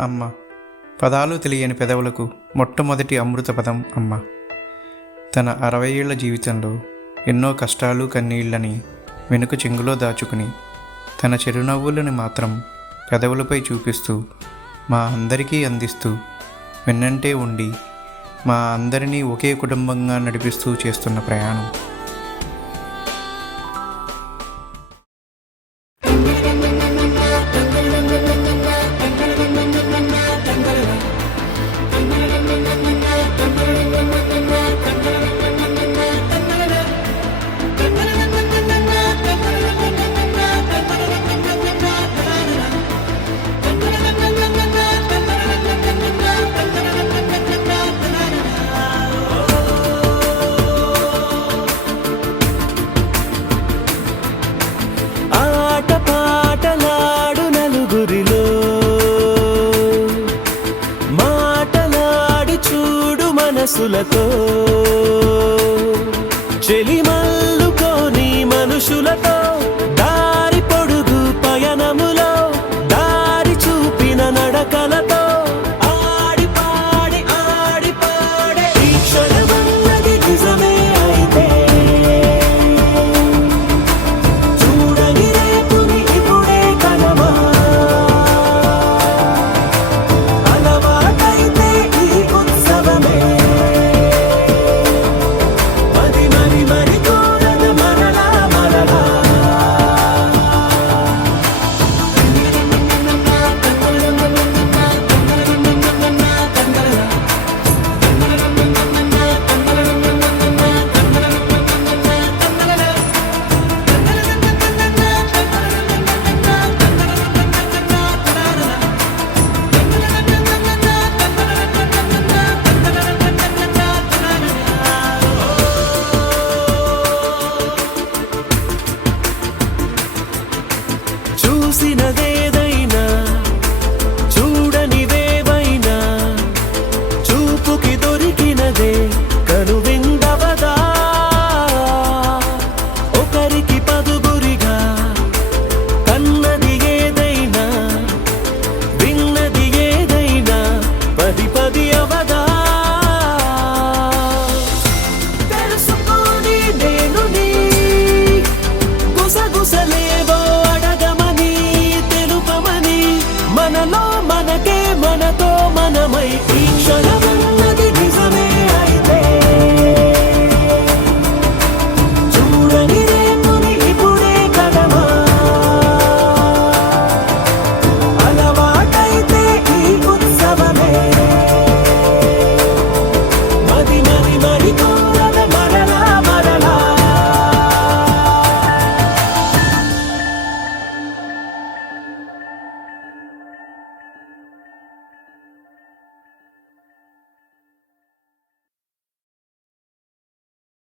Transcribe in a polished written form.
అమ్మ. పదాలు తెలియని పెదవులకు మొట్టమొదటి అమృత పదం అమ్మ. తన 60 ఏళ్ల జీవితంలో ఎన్నో కష్టాలు కన్నీళ్ళని వెనుక చెంగులో దాచుకుని తన చిరునవ్వులను మాత్రం పెదవులపై చూపిస్తూ మా అందరికీ అందిస్తూ వెన్నంటే ఉండి మా అందరినీ ఒకే కుటుంబంగా నడిపిస్తూ చేస్తున్న ప్రయాణం. మనసులతో చెలిమల్లుకోని మనుషులతో దారి పొడుగు పయనములో దారి చూపిన నడకలతో ఆడి పాడి ఈ క్షణమన్నది నిజమే అయితే చూడని రేపుని ఇప్పుడే కలమా అలవాటైతే ఈ ఉత్సవమే చూసినదేద